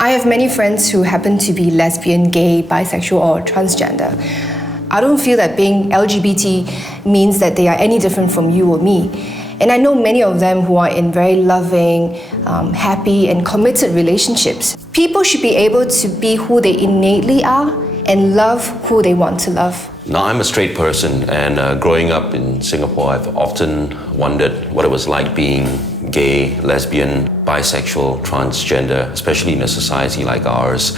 I have many friends who happen to be lesbian, gay, bisexual, or transgender. I don't feel that being LGBT means that they are any different from you or me. And I know many of them who are in very loving, happy, and committed relationships. People should be able to be who they innately are and love who they want to love. Now, I'm a straight person, and growing up in Singapore, I've often wondered what it was like being gay, lesbian, bisexual, transgender, especially in a society like ours.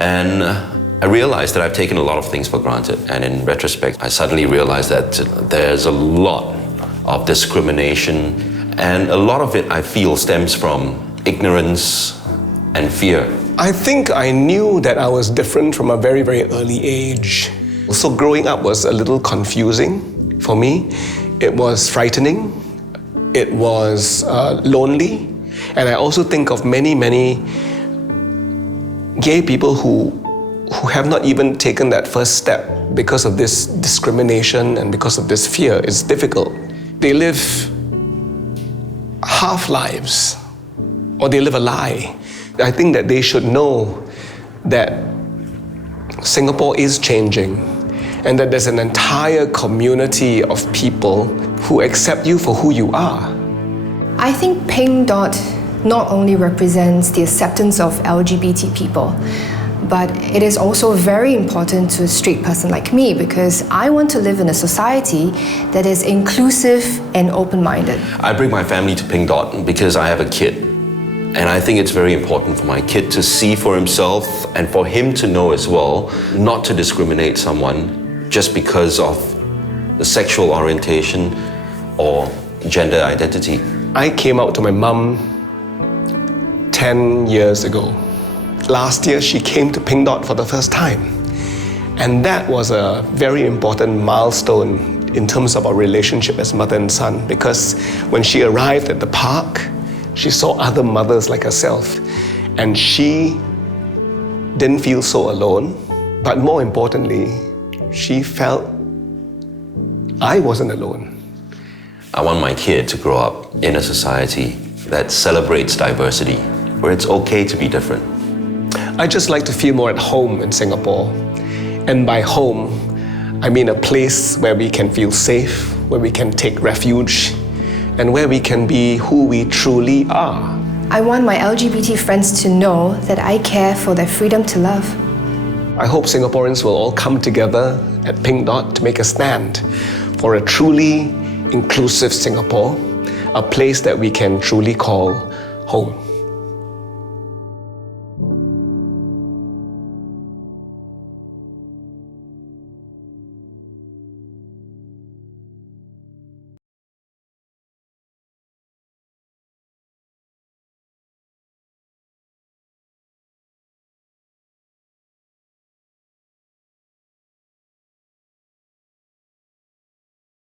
And I realized that I've taken a lot of things for granted. And in retrospect, I suddenly realized that there's a lot of discrimination, and a lot of it, I feel, stems from ignorance and fear. I think I knew that I was different from a very, very early age. So growing up was a little confusing for me. It was frightening. It was lonely. And I also think of many, many gay people who have not even taken that first step because of this discrimination and because of this fear. It's difficult. They live half lives, or they live a lie. I think that they should know that Singapore is changing and that there's an entire community of people who accept you for who you are. I think Pink Dot not only represents the acceptance of LGBT people, but it is also very important to a straight person like me because I want to live in a society that is inclusive and open-minded. I bring my family to Pink Dot because I have a kid. And I think it's very important for my kid to see for himself and for him to know as well, not to discriminate someone just because of the sexual orientation or gender identity. I came out to my mum 10 years ago. Last year, she came to Pink Dot for the first time. And that was a very important milestone in terms of our relationship as mother and son, because when she arrived at the park, she saw other mothers like herself, and she didn't feel so alone. But more importantly, she felt I wasn't alone. I want my kid to grow up in a society that celebrates diversity, where it's okay to be different. I just like to feel more at home in Singapore. And by home, I mean a place where we can feel safe, where we can take refuge, and where we can be who we truly are. I want my LGBT friends to know that I care for their freedom to love. I hope Singaporeans will all come together at Pink Dot to make a stand for a truly inclusive Singapore, a place that we can truly call home.